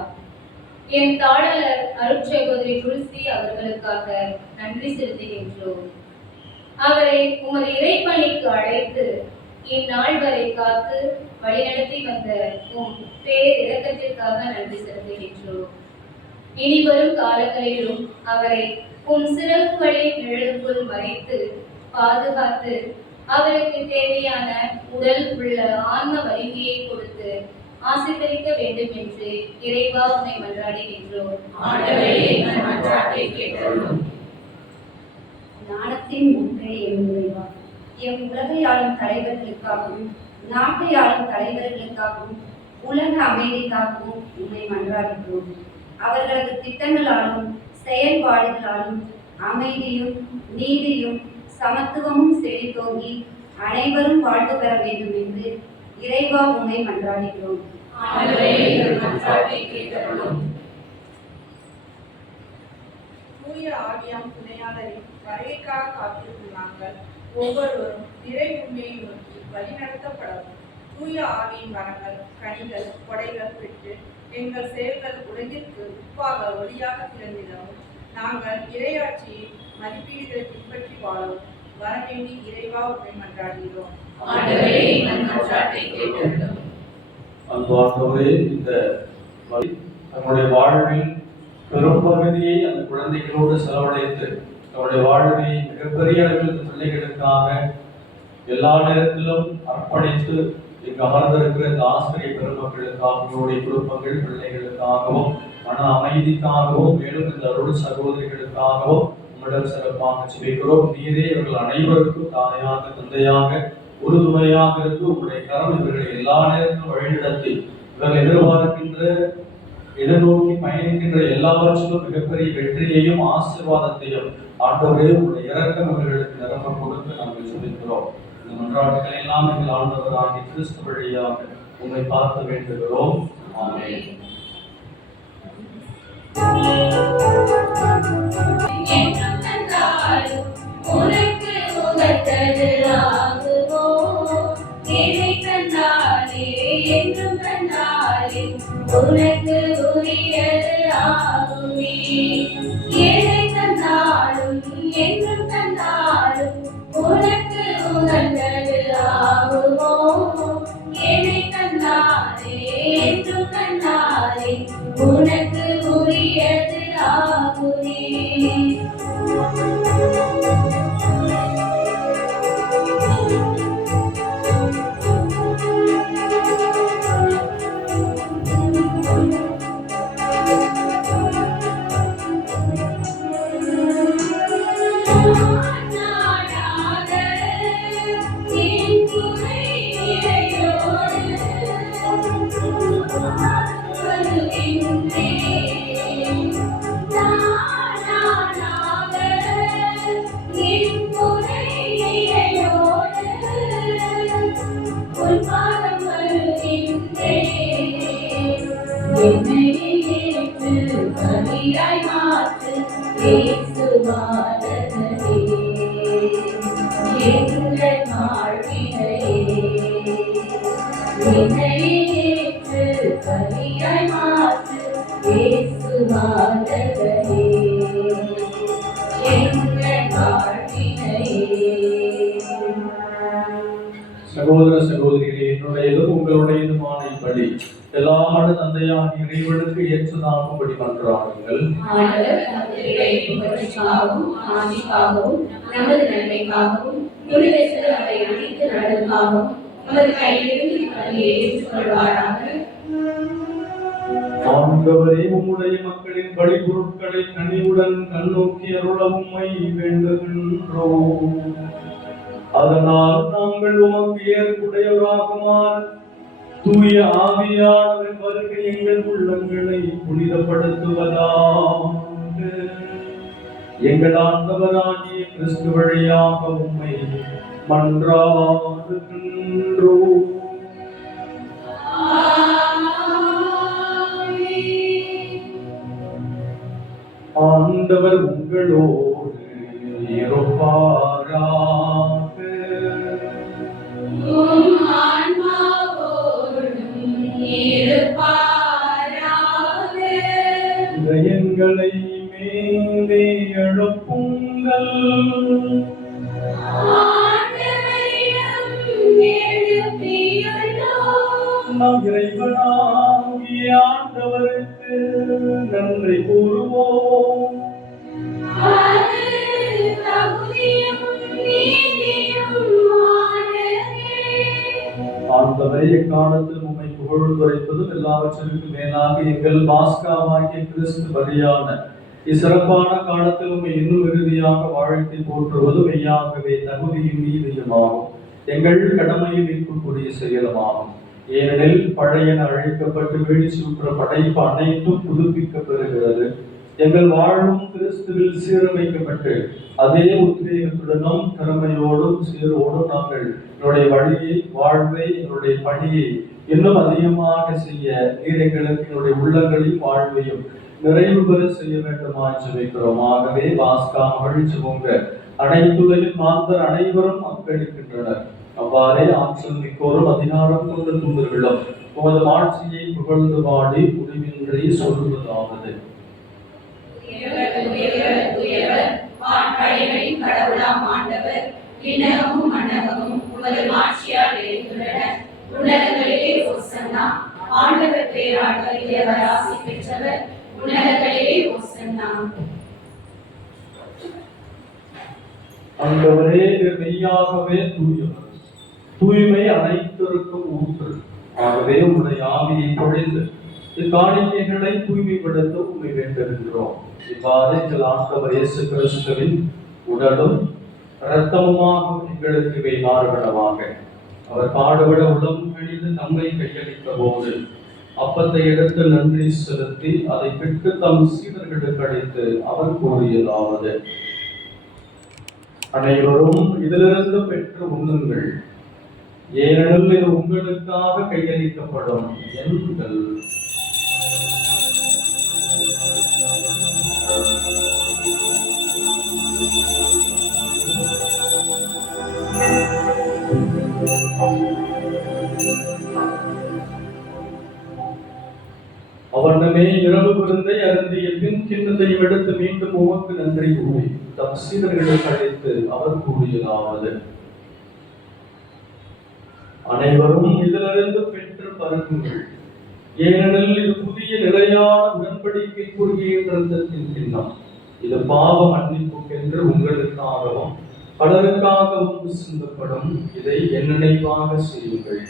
என் தாளர் அருட்சகோதரி துளசி அவர்களுக்காக நன்றி செலுத்துகின்றோம். அவரை உமது இறைப்பணிக்கு அழைத்து இந்நாள் வரை காத்து வழிநடத்தி வந்த உம் பேரிரக்கத்திற்காக நன்றி செலுத்துகின்றோம். இனி வரும் காலங்களிலும் அவரை உம் சிறப்புகளின் நிழலுக்குள் மறைத்து பாதுகாத்து அவருக்கு தேவையான உடல் உள்ள ஆன்ம வலிமையை கொடுத்து ஆசீர்வதிக்க வேண்டும் என்று இறைவா உம்மை மன்றாடுகின்றோம். ஞானத்தின் முற்றே இறைவா, எம் உலகை ஆளும் தலைவர்களுக்காகவும் நாட்டை ஆளும் தலைவர்களுக்காகவும் உலக அமைதிக்காகவும் உம்மை மன்றாடுகிறோம். அவர்களது திட்டங்களாலும் செயல்பாடுகளாலும் அமைதியும் நீதியும் சமத்துவமும் செழித்தோங்கி அனைவரும் வாழ்வு பெற வேண்டும் என்று இறைவா உம்மை மன்றாடுகிறோம். தூய ஆவியாம் துணையாளரின் வருகைக்காக காத்திருக்கும் நாங்கள் ஒவ்வொருவரும் இறை உண்மையை நோக்கி வழிநடத்தப்படவும் தூய ஆவியின் வரங்கள், கனிகள், கொடைகள் பெற்று எங்கள் செயல்கள் உலகிற்கு உப்பாக ஒளியாக திறந்திடவும் நாங்கள் இறையாட்சியை மதிப்பீடுகளை பின்பற்றி வாழவும் வரவேண்டி இறைவா உம்மை மன்றாடுகிறோம். அன்பார்ந்தவரே, இந்த தன்னுடைய வாழ்வில் பெரும் பகுதியை அந்த குழந்தைகளோடு செலவழித்து தன்னுடைய வாழ்வை மிகப்பெரிய அளவில் பிள்ளைகளுக்காக எல்லா நேரத்திலும் அர்ப்பணித்து இங்கு அமர்ந்திருக்கிற இந்த ஆசிரியர் பெருமக்களுக்காக, உங்களுடைய குடும்பங்கள், பிள்ளைகளுக்காகவும் மன அமைதிக்காகவும் மேலும் இந்த அருள் சகோதரிகளுக்காகவும் உங்களிடம் சிறப்பாக ஜெபிக்கிறோம். நீரே இவர்கள் அனைவருக்கும் தாயாக தந்தையாக உறுதுணையாக இருந்து உங்களுடைய கரம் இவர்களை எல்லா நேரத்திலும் வழிநடத்தி இவர்கள் எதிர்பார்க்கின்ற எதிர்நோக்கி பயணிக்கின்ற எல்லாவற்றிலும் மிகப்பெரிய வெற்றியையும் ஆசீர்வாதத்தையும் ஆண்டவரே உங்களுடைய இரக்கம் இவர்களுக்கு நிரம்ப கொடுத்து நாங்கள் ஜெபிக்கிறோம். இந்த மன்றாட்டுகளை எல்லாம் எங்கள் ஆண்டவராகிய கிறிஸ்து வழியாக உம்மை பார்க்க வேண்டுகிறோம். ஆமென். உனக்கு உகத்தது ஆகுவோம். உனக்கு உரியது ஆகுமே. ஏழை தந்தாலும் என்றும் தந்தாலும் உனக்கு உகந்தது ஆகுமோ. ஏழை தந்தாரே என்றும் தந்தாரே உனக்கு உரியது ஆகுமே. சகோதர சகோதரிகளே, என்னுடையதும் உங்களுடையதுமான இப்படி எல்லாமான தந்தையாகிய இறைவனுக்கு ஏற்றதாகும்படி மன்றாடுங்கள். ஆண்டவர் தமது இறைவனின் புகழ்ச்சிக்காகவும் ஆட்சிக்காகவும் நமது நன்மைக்காகவும் புனித சிலுவை அனைத்து நலனுக்காகவும் நமது கையிலிருந்து பலியை ஏற்றுக்கொள்வாராக. ஆண்டவரே, உம்முடைய மக்களின் பலிபொருட்களை கனிவுடன் கண்ணோக்கி அருள உம்மை வேண்டுகின்றோம். அதனால் நாங்கள் உமக்கு ஏற்புடையவராகுமாறு தூய ஆவியானவரின் வருகை எங்கள் உள்ளங்களை புனிதப்படுத்துவதாக. எங்கள் ஆண்டவராகிய கிறிஸ்து வழியாக உம்மை மன்றாடுகின்றோம். ஆண்டவர் உங்களோடு இருப்பாராக. இதயங்களை மேலே எழுப்புங்கள். நம் இறைவனாகிய ஆண்டவருக்கு நன்றி கூறுவோம். ஆண்டவரே, எக்காலத்தில் உம்மை புகழ்ந்துரைப்பதும் எல்லாவற்றிற்கும் மேலாக எங்கள் பாஸ்காவாகிய கிறிஸ்து பலியான இச்சிறப்பான காலத்தில் உம்மை இன்னும் இறுதியாக வாழ்த்தி போற்றுவதும் மெய்யாகவே தகுதியின் நீதியுமாகும், எங்கள் கடமையில் இருக்கக்கூடிய செயலுமாகும். ஏனெனில் பழையன அழிக்கப்பட்டு வீழ்ச்சியுற்ற படைப்பு அனைத்தும் புதுப்பிக்கப் பெறுகிறது. எங்கள் வாழ்வும் கிறிஸ்துவில் சீரமைக்கப்பட்டு அதே உத்வேகத்துடனும் திறமையோடும் சீரோடும் நாங்கள் என்னுடைய வழியை, வாழ்வை, என்னுடைய பணியை இன்னும் அதிகமாக செய்ய நீர் எங்களுக்கு என்னுடைய உள்ளங்களையும் வாழ்வையும் நிறைவு பெற செய்ய வேண்டுமாய் ஜெபிக்கிறோம். ஆகவே பாஸ்கா மகிழ்ச்சி பொங்க அனைத்துலகில் மாந்தர் அனைவரும் பங்களிக்கின்றனர். அவ்வாறே ஆற்றல் மிக்கோரும் அதிகாரம் கொண்ட தூதர்களும் உமது ஆட்சியை புகழ்ந்து பாடி முடிவின்றி சொல்வதாவது. கடவுளாம் ஆண்டவர், விண்ணகமும் மண்ணகமும் உமது ஆட்சியால் எழுந்துள்ளன. உன்னதங்களிலே ஓசன்னா. ஆண்டவர் பேரால் வருகிறவர் ஆசி பெற்றவர். உன்னதங்களிலே ஓசன்னா. ஆண்டவரே, மெய்யாகவே தூயவர், தூய்மை அனைத்திற்கும் ஊற்று. ஆகவே உம்முடைய ஆவியை பொழிந்து இக்காணிக்கைகளை தூய்மைப்படுத்த உண்மை வேண்டுகின்றோம். இவ்வாறு எங்கள் ஆண்டவர் இயேசு கிறிஸ்துவின் உடலும் இரத்தமுமாக எங்களுக்கு இவை மாறுபடவாக. அவர் பாடுபட உடம்பு கழிந்து தம்மை கையளித்த போது அப்பத்தை எடுத்து நன்றி செலுத்தி அதை பெற்று தம் சீடர்களுக்கு அளித்து அவர் கூறியதாவது: அனைவரும் இதிலிருந்து பெற்று உண்ணுங்கள், ஏனெனில் இது உங்களுக்காக கையளிக்கப்படும் எங்கள் அவ்விதமே இரவு விருந்தை அருந்திய பின் கிண்ணத்தையும் எடுத்து மீண்டும் உமக்கு நன்றி கூறி தம் சீடர்களுக்கு அழைத்து அவர் கூறியதாவது: அனைவரும் இதிலிருந்து பெற்று பருகுங்கள், ஏனெனில் இது புதிய நிலையான உடன்படிக்கைக்குரிய இரத்தத்தின் கிண்ணம். இது பாவ மன்னிப்புக்கென்று உங்களுக்காகவும் பலருக்காகவும் சிந்தப்படும். இதை என் நினைவாக செய்யுங்கள்.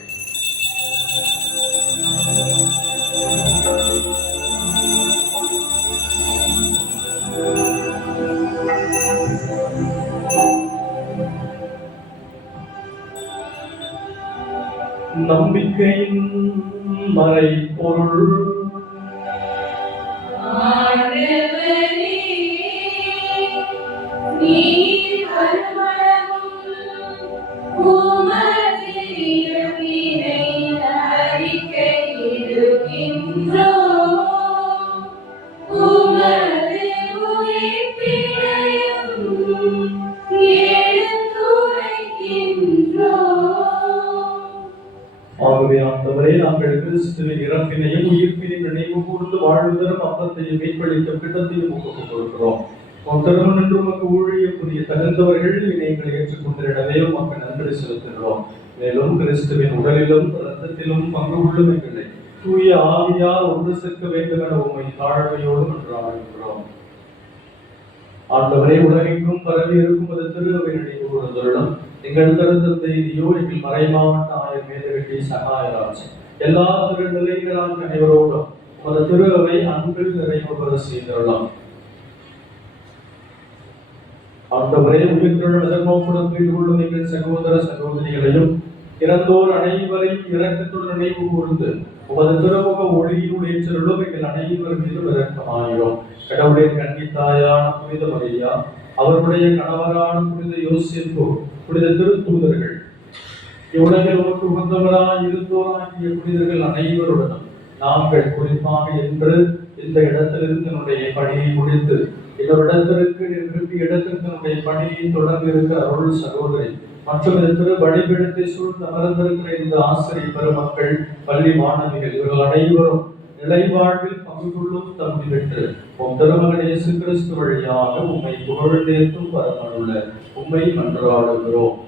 நம்பிக்கையின் மறைபொருள். நீர் அருள்வளமும் உமது இறப்பினை அறிக்கையிடுகின்றோம். உமது உயிர்ப்பினையும் எடுத்துரைக்கின்றோம். ஆகவே ஆண்டவரே, நாங்கள் கிறிஸ்துவின் இறப்பினையும் உயிர்ப்பினையும் நினைவு கூர்ந்து வாழ்வதரும் அப்பத்தையும் மீட்பளிக்கும் கிட்டத்தையும் ஒப்புக் கொடுக்கிறோம். திருமணம் என்று உமக்கு ஊழிய புரிய தகுந்தவர்கள் இணைகளை ஏற்றுக்கொண்டிடவே உமக்கு நன்றி செலுத்துகிறோம். மேலும் கிறிஸ்துவின் உடலிலும் இரத்தத்திலும் பங்கு கொள்ளும் எங்களை தூய ஆவியார் ஒன்று சேர்க்க வேண்டும் என உண்மை தாழ்மையோடு மன்றாடுகிறோம். ஆண்டவரே, உலகெங்கும் பரவி இருக்கும் அது திருவை நினைவு கூர்ந்தருளும். எங்கள் திருத்தந்தையோ எங்கள் மறைமாவட்ட ஆயர் மேலகட்டி சகாயராஜ் எல்லா திருநிலைகளால் அனைவரோடும் உமது திருவை அன்பில் நிறைவு பெற செய்தருளும். ஆண்டவரே, உயிர்களுடன் எதிர்நோக்குடன் புரிந்து கொள்ளும் எங்கள் சகோதர சகோதரிகளையும் இறந்தோர் அனைவரையும் இரக்கத்துடன் நினைவு கூர்ந்து உமது திருமுக ஒளியினுடைய ஏற்றருளும் எங்கள் அனைவர் மீதும் இரக்கமாகிறோம். கடவுளின் கன்னித்தாயான புனித மரியா, அவருடைய கணவரான புனித யோசேப்பு, புனித திருத்தூதர்கள், இவ்வுலகில் உமக்கு உகந்தவராய் இருந்தோராகிய புனிதர்கள் அனைவருடனும் நாங்கள் குறிப்பாக என்று இந்த இடத்திலிருந்து என்னுடைய பணியை முடித்து இன்னொருடத்திற்கு நிறுத்தி இடத்திற்கு என்னுடைய பணியை தொடர்ந்து இருக்கிற அருள் சகோதரி மற்றும் திரு வழிபீடத்தை சூழ்ந்து அமர்ந்திருக்கிற இந்த ஆசிரியர் பெருமக்கள், பள்ளி மாணவிகள், இவர்கள் அனைவரும் நிலைவாழ்வில் பங்கு கொள்ளும் தகுதி பெற்று உம் திருமகன் இயேசு கிறிஸ்து வழியாக உம்மை புகழ்ந்தேற்றும் வரமருள உம்மை மன்றாடுகிறோம்.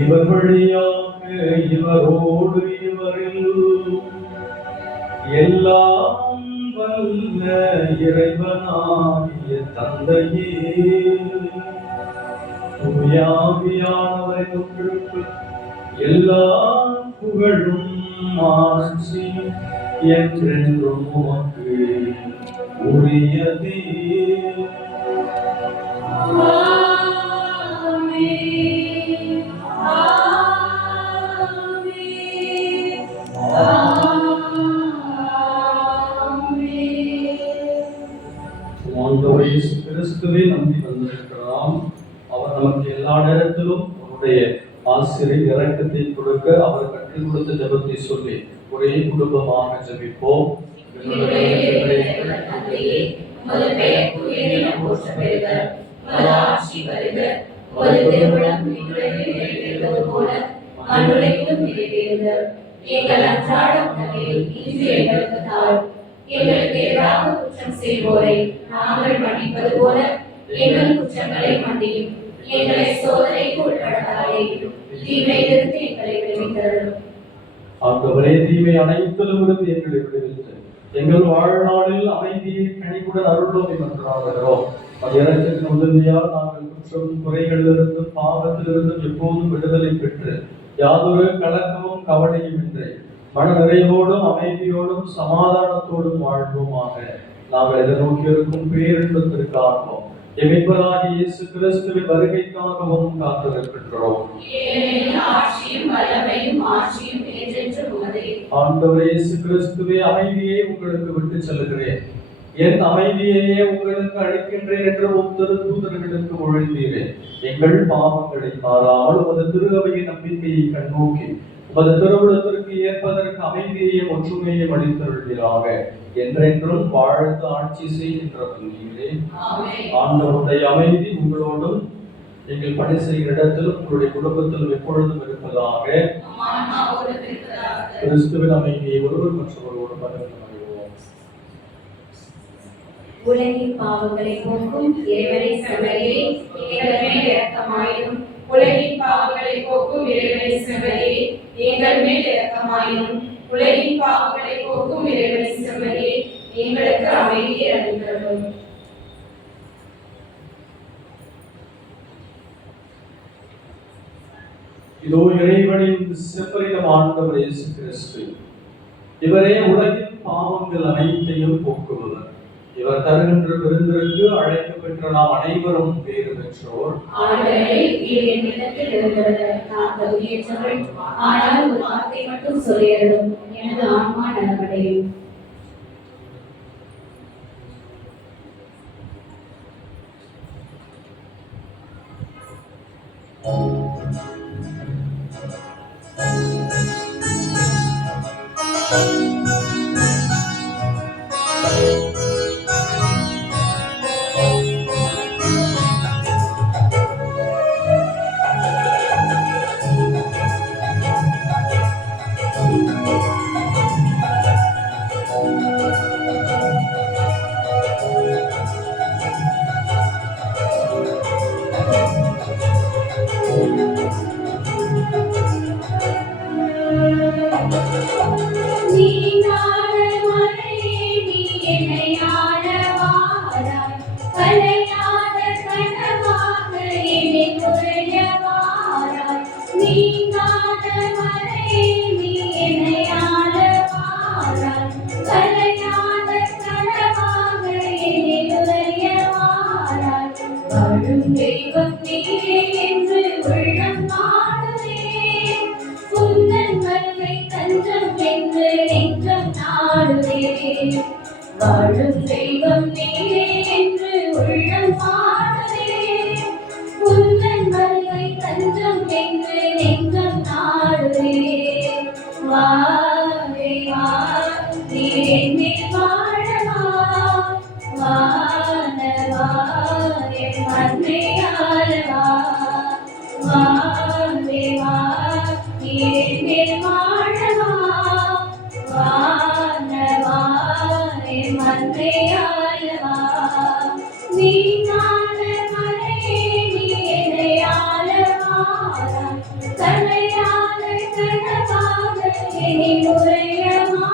இவர் வழியாக இவரோடு இவரில் எல்லாம் வல்ல இறைவனாகிய தந்தையே, தூயாவியானவரின் ஒன்றுக்கு எல்லா புகழும் ஆட்சியும் என்றென்றும் உமக்கு உரியதே. கிறிஸ்துவை நம்பி வந்திருக்கிறான். அவர் நமக்கு எல்லா நேரத்திலும் அவருடைய ஆசிரியர் இரக்கத்தை கொடுக்க அவர் கற்றுக் கொடுத்த ஜெபத்தை சொல்லி ஒரே குடும்பமாக ஜெபிப்போம். எங்கள் அன்றாட உணவை இன்று எங்களுக்கு தாரும். எங்களுக்கு எதிராக குற்றம் செய்வோரை நாங்கள் மன்னிப்பது போல எங்கள் குற்றங்களை மன்னியும். எங்களை சோதனைக்கு உட்படுத்தாதேயும், தீமையிலிருந்து எங்களை விடுவித்தருளும். ஆண்டவரே, தீமை அனைத்திலும் இருந்து எங்களை விடுவித்து எங்கள் வாழ்நாளில் அமைதியை கனிவுடன் அருள்வோம் என்றாகிறோம். இறக்கத்தின் உதவியால் நாங்கள் குற்றம் குறைகளிலிருந்தும் பாவத்திலிருந்தும் எப்போதும் விடுதலை பெற்று யாதொரு கலக்கமும் கவலையும் இன்றி மன நிறைவோடும் அமைதியோடும் சமாதானத்தோடும் வாழ்வோமாக. நாங்கள் எதிர்நோக்கி இருக்கும் பேரின்பத்திற்காகவும் எமிப்பராகிய இயேசு கிறிஸ்துவின் வருகைக்காகவும் காத்திருக்கின்றோம். ஆண்டவரே இயேசு கிறிஸ்துவே, அமைதியை உங்களுக்கு விட்டு செல்கிறேன், என் அமைதியையே உங்களுக்கு அளிக்கின்றேன் என்று திரு தூதர்களுக்கு மொழிந்தீரே. எங்கள் பாவங்களை மாறாமல் உமது திரு அவையின் நம்பிக்கையை கண்ணோக்கி உமது திருவுளத்திற்கு ஏற்பதற்கு அமைதியையும் ஒற்றுமையையும் அளித்தருள்கிறாக. என்றென்றும் வாழ்த்து ஆட்சி செய்கின்றவர் நீங்களே. ஆண்டவருடைய அமைதி உங்களோடும் எங்கள் பணி செய்கிற இடத்திலும் உங்களுடைய குடும்பத்திலும் எப்பொழுதும் இருப்பதாக. கிறிஸ்துவின் அமைதியை ஒருவர் மற்றவர்களோடு பகிர்ந்து கொள்வோம். உலகின் பாவங்களை போக்கும் இறைவனை செம்மறியே, எங்கள் மேல் இரக்கமாயிரும். உலகின் பாவங்களை போக்கும் இறைவனை செம்மறியே, எங்கள் மேல் இரக்கமாயிரும். உலகின் பாவங்களை போக்கும் இறைவனை செம்மறியே, எங்களுக்கு அமைதியை அளித்தருளும். இதோ இறைவனின் செம்மறியின் ஆண்டவர் இயேசு கிறிஸ்து. இவரே உலகின் பாவங்கள் அனைத்தையும் போக்குபவர். இவர் தருகின்ற விருந்திற்கு அழைக்கப்பெற்ற நாம் அனைவரும் பேறு பெற்றோர். ஆண்டவரே, நீர் என்னிடத்தில் எழுந்தருள நான் தகுதியற்றவள். ஆனால் ஒரு வார்த்தை மட்டும் சொல்லியருளும், எனது ஆன்மா நலமடையும். தெய்வம் நீரே என்று உள்ளம் நாடுதே, உந்தன் வருகை தஞ்சம் என்று நெஞ்சம் நாடுதே. வாழும் தெய்வம் நீரே என்று உள்ளம் நாடுதே, உந்தன் வருகை தஞ்சம் என்று நெஞ்சம் நாடுதே. வா தேவா, நீர் என்னில் வாழவா, வானவா என் மன்னையாளவா. வா தேவா, நீர் என்னில் வாழவா, வானவா என் மன்னையாளவா. நீ நாட மலையே, நீ என்னை ஆளவா, தலையாத கனவாக என்னில் உறையவா.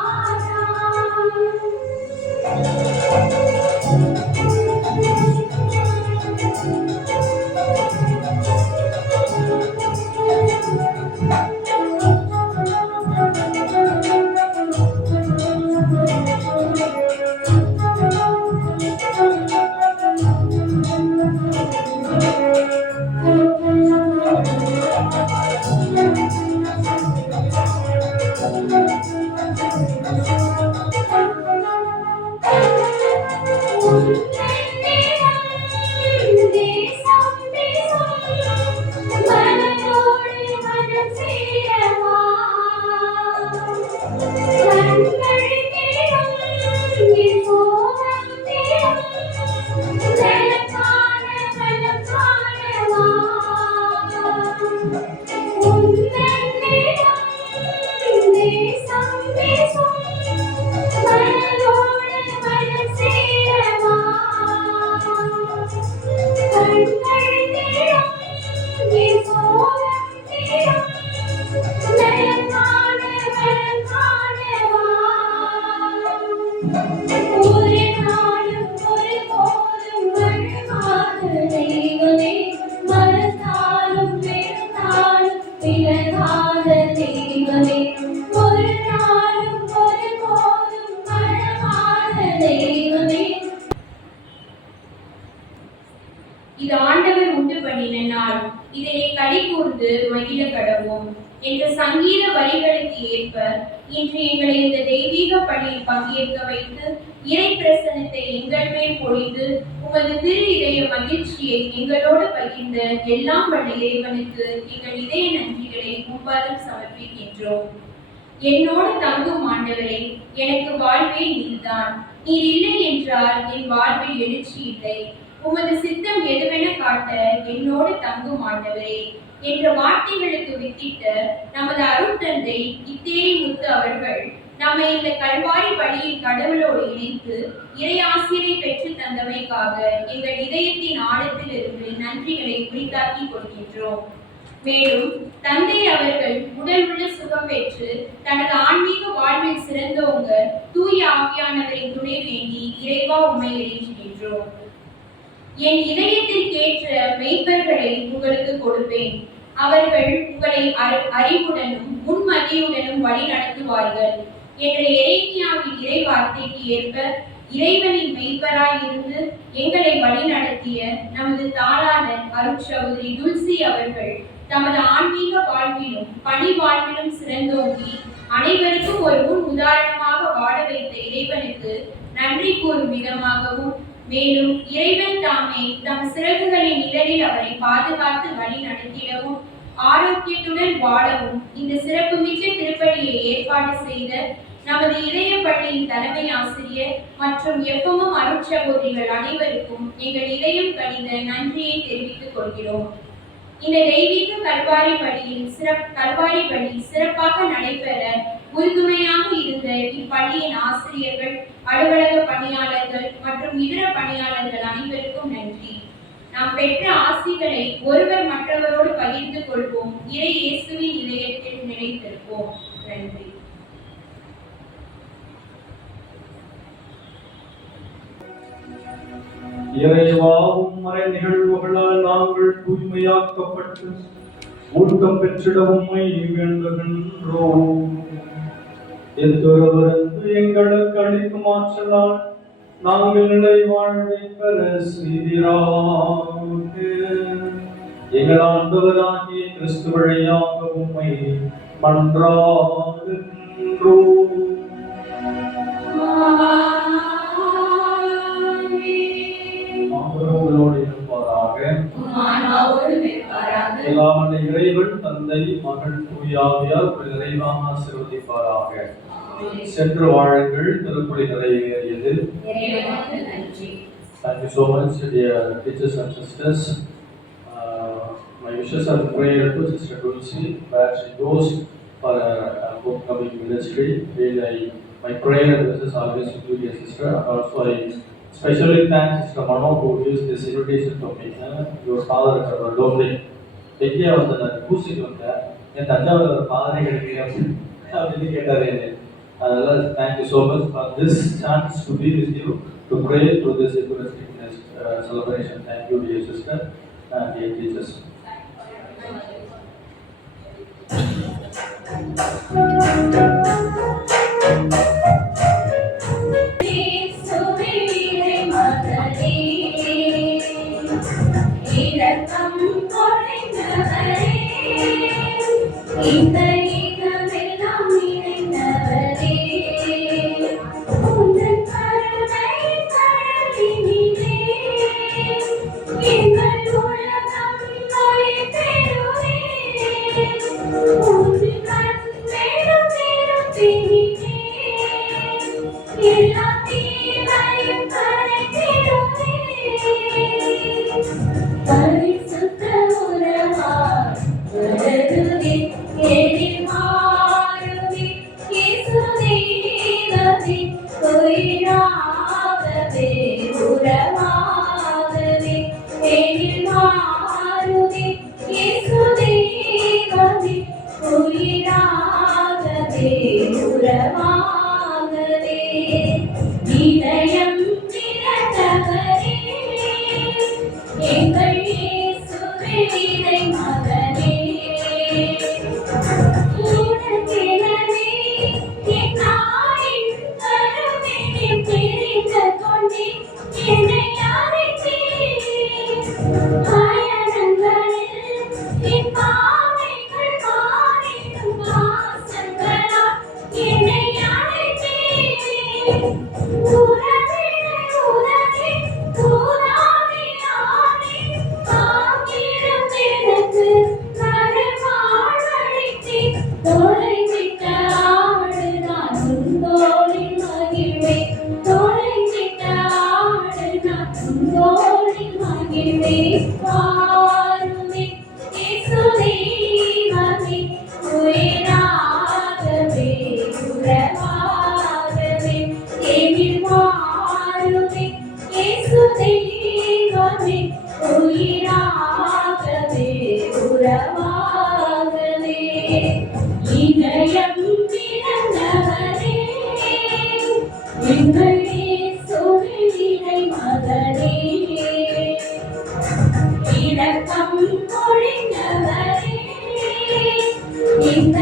இது ஆண்டவர் உண்டு பண்ணின நாள், இதனை களி கூர்ந்து மகிழ கடவோம் என்ற சங்கீத வரிகளுக்கு ஏற்ப இன்று எங்களை இந்த தெய்வீக பணியில் பங்கேற்க வைத்து இறை பிரசனத்தை எங்கள் மேல் பொழிந்து உமது திரு இதய மகிழ்ச்சியை எங்களோடு பகிர்ந்த எல்லாம் வல்ல இறைவனுக்கு எங்கள் இதய நன்றிகளை மும்பாலும் சமர்ப்பிக்கின்றோம். என்னோடு தங்கும் ஆண்டவரே, எனக்கு வாழ்வே நீர்தான். நீர் இல்லை என்றால் என் வாழ்வில் எழுச்சி இல்லை. உமது சித்தம் எதுவென காட்ட என்னோடு தங்கும் ஆண்டவரே என்ற வார்த்தைகளுக்கு வித்திட்ட நமது அருட்தந்தை இத்தேரி முத்து அவர்கள் நம்மை இந்த கல்வாரி பணியில் கடவுளோடு இணைத்து இறை ஆசிரை பெற்று தந்தமைக்காக எங்கள் இதயத்தின் ஆழத்தில் இருந்து நன்றிகளை உரித்தாக்கி கொள்கின்றோம். மேலும் தந்தை அவர்கள் உடல் உள்ள சுகம் பெற்று தனது ஆன்மீக வாழ்வில் சிறந்தோங்க தூய ஆவியானவரின் துணை வேண்டி இறைவா உண்மை இறைஞ்சுகின்றோம். என் இதயத்திற்கேற்ற மெய்ப்பர்களை உங்களுக்கு கொடுப்பேன். அவர்கள் உங்களை அறிவுடனும் முன்மதியுடனும் வழி நடத்துவார்கள் என்ற எரேமியாவின் இறை வார்த்தைக்கு ஏற்ப இறைவனின் மெய்ப்பராய் இருந்து எங்களை வழி நடத்திய நமது தாளாளர் அருட்சகோதரி துல்சி அவர்கள் தமது ஆன்மீக வாழ்விலும் பணி வாழ்விலும் சிறந்தோங்கி அனைவருக்கும் ஒரு முன் உதாரணமாக வாழ வைத்த இறைவனுக்கு நன்றி கூறும் விதமாகவும், மேலும் இறைவன் தாமே தம் சிறகுகளின் நிழலில் அவரை பாதுகாத்து வழி நடத்திடவும் ஆரோக்கியத்துடன் வாழவும் இந்த சிறப்புமிக்க திருப்பலியை ஏற்பாடு செய்த நமது இதய பள்ளியின் தலைமை ஆசிரியர் மற்றும் எப்பவும் அருட்சகோதரிகள் அனைவருக்கும் எங்கள் இதயம் கனிந்த நன்றியை தெரிவித்துக் கொள்கிறோம். இந்த தெய்வீக கல்வாரி பணி சிறப்பாக நடைபெற உறுதுணையாக இருந்த இப்பள்ளியின் ஆசிரியர்கள், அலுவலக பணியாளர்கள் மற்றும் இதர பணியாளர்கள் அனைவருக்கும் நன்றி. நாம் பெற்ற ஆசிகளை ஒருவர் மற்றவரோடு பகிர்ந்து கொள்வோம். இறை இயேசுவின் இதயத்தில் நிலைத்திருப்போம். நன்றி. இறைவாவும் மறை நிகழ்வுகளால் நாங்கள் தூய்மையாக்கப்பட்டு ஊட்டம் பெற்றிடவும் வேண்டுகின்றோம். எத்தொருவருக்கு எங்களுக்கு அளிக்கும் ஆற்றலால் நாங்கள் நிலை வாழ்வை பெற செய்திராக. எங்கள் ஆண்டவராகிய கிறிஸ்து வழியாக உம்மை மன்றாடுகின்றோம். உங்களோடு இருப்பாராக. எல்லாம் இறைவன் தந்தை மகள் தூயாவியார் நிறைவாக ஆசீர்வதிப்பாராக. சென்று வாழுங்கள். திருப்பலி நிறைவேறியது. Thank you so much, dear teachers and sisters. My wishes and prayer to Sister Dulci, where she goes for a book-coming ministry. Really, my prayer and wishes always with you, dear sister. And also, I especially thank Sister Mano who gives this invitation to me. Your father, Dominic, எங்கே வந்து நான் பூசிட்டு வந்தேன், என் தஞ்சாவூர் பாதனை கிடைக்கிறேன் அப்படின்னு கேட்டாரு. அதனால் thank you so much for this chance to be with you to pray to this eucharistic celebration. Thank you, dear sister and dear teachers. உயிராகவே உறவாகவே இதயம் பிறந்தவரே எங்களே சொல்லினை மகனே இரக்கம் பொழிந்தவரே இந்த